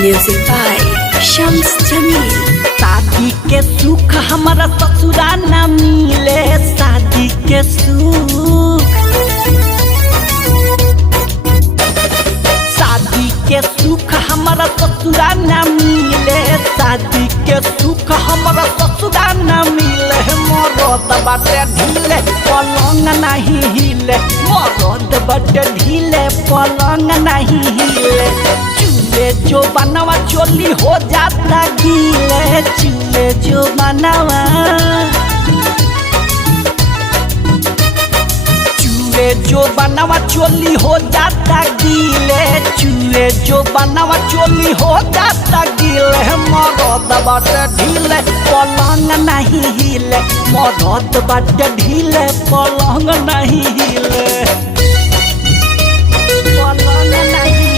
Music by Shams Jamil। शादी के सुख हमारा ससुरा न मिले, शादी के सुख, शादी के सुख हमारा ससुरा न मिले, शादी के सुख हमारा ससुरा न मिले। मरद बाटे ढीले पलंग नहीं हिले, मरद बाटे ढीले पलंग नहीं हिले। चूल्हे जो बनवा चोली हो जाता गीले, चूल्हे जो बनवा, चूल्हे जो बनवा चोली हो जाता गीले, चूल्हे जो बनवा चोली हो जाता गीले। मरद बाटे ढीले पलंग नहीं हिले, मरद बाटे ढीले पलंग नहीं हिले, पलंग नहीं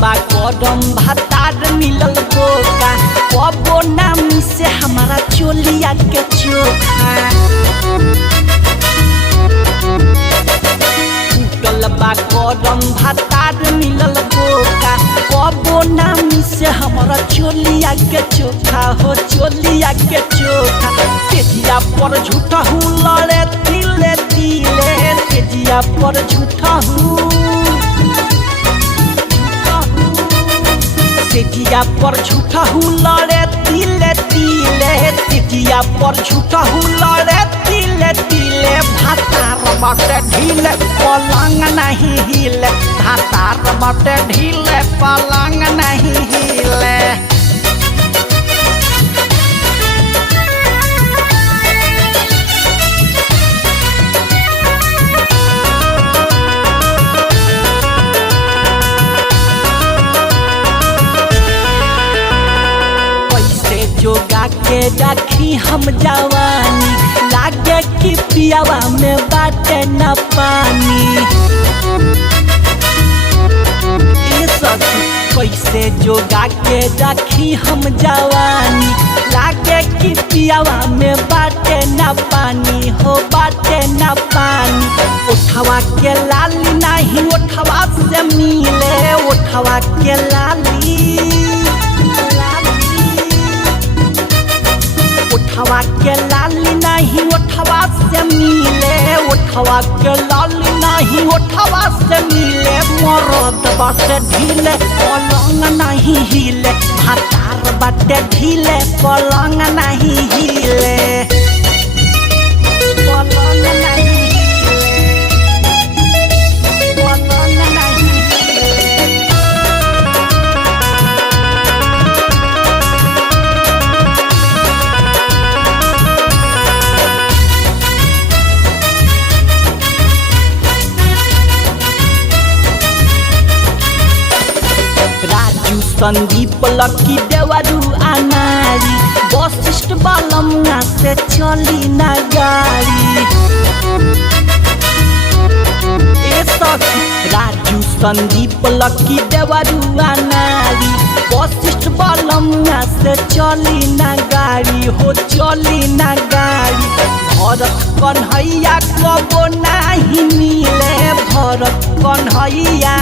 बा कदम भातार मिलल बोका, कबो नामी से हमारा चोलिया के चोखा। टूटल बा कदम भातार मिलल बोका, कबो नामी से हमारा चोलिया के चोखा हो, चोलिया के चोखा। तेजिया पर झूठा हूँ लड़े तिले तिले, तेजिया पर झूठा हूँ, तेजिया पर झूठा हूँ लड़े तिले तिले, तेजिया पर झूठा हूँ लड़े तिले तिले। भातार बाटे ढीले पलंग नहीं हिले, भातार बाटे ढीले पलंग नहीं हिले। जोगा के रखी हम जवानी, लागे कि पियावा में बाटे न पानी। कैसे जोगा के रखी हम जवानी, लागे कि पियावा में बाटे न पानी हो, बाटे न पानी। उठवा के लाली नहीं उठवा से मिले, उठवा के लाली, उठवा के लाली नहीं उठवा से मिले, उठवा के लाली नहीं उठवा से मिले। मरद बाटे ढीले पलंग नहीं हिले, भातार बाटे ढीले पलंग नहीं हिले, पलंग नहीं हिले, पलंग नहीं हिले। संदीप लकी देवरू अनारी, वशिष्ठ बालमुआ से चली न गाड़ी। राजू संदीप लकी देवरू अनारी, वशिष्ठ बालमुआ से चली न गाड़ी हो, चली न गाड़ी। भरत कन्हैया कबो नहीं मिले, भरत कन्हैया,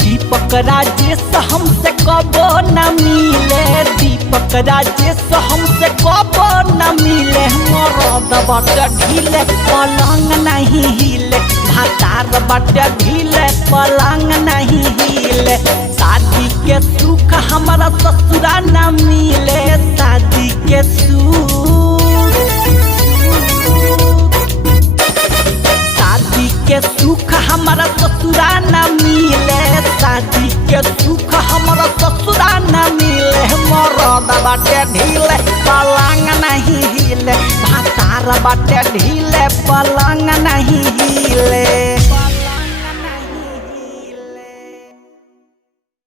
दीपक राजेश हमसे कबो न मिले, दीपक राजेश हमसे कबो न मिले। मरद बाटे ढीले पलंग नहीं हिले, भातार बाटे ढीले पलंग नहीं हिले। शादी के सुख हमारा ससुरा न मिले, शादी के सुख, शादी के सुख हमारा ससुरा न मिले, शादी के सुख हमारा ससुरा न मिले। मरद बाटे ढीले पलंग नहीं हिले, भातार बाटे ढीले पलंग नहीं हिले।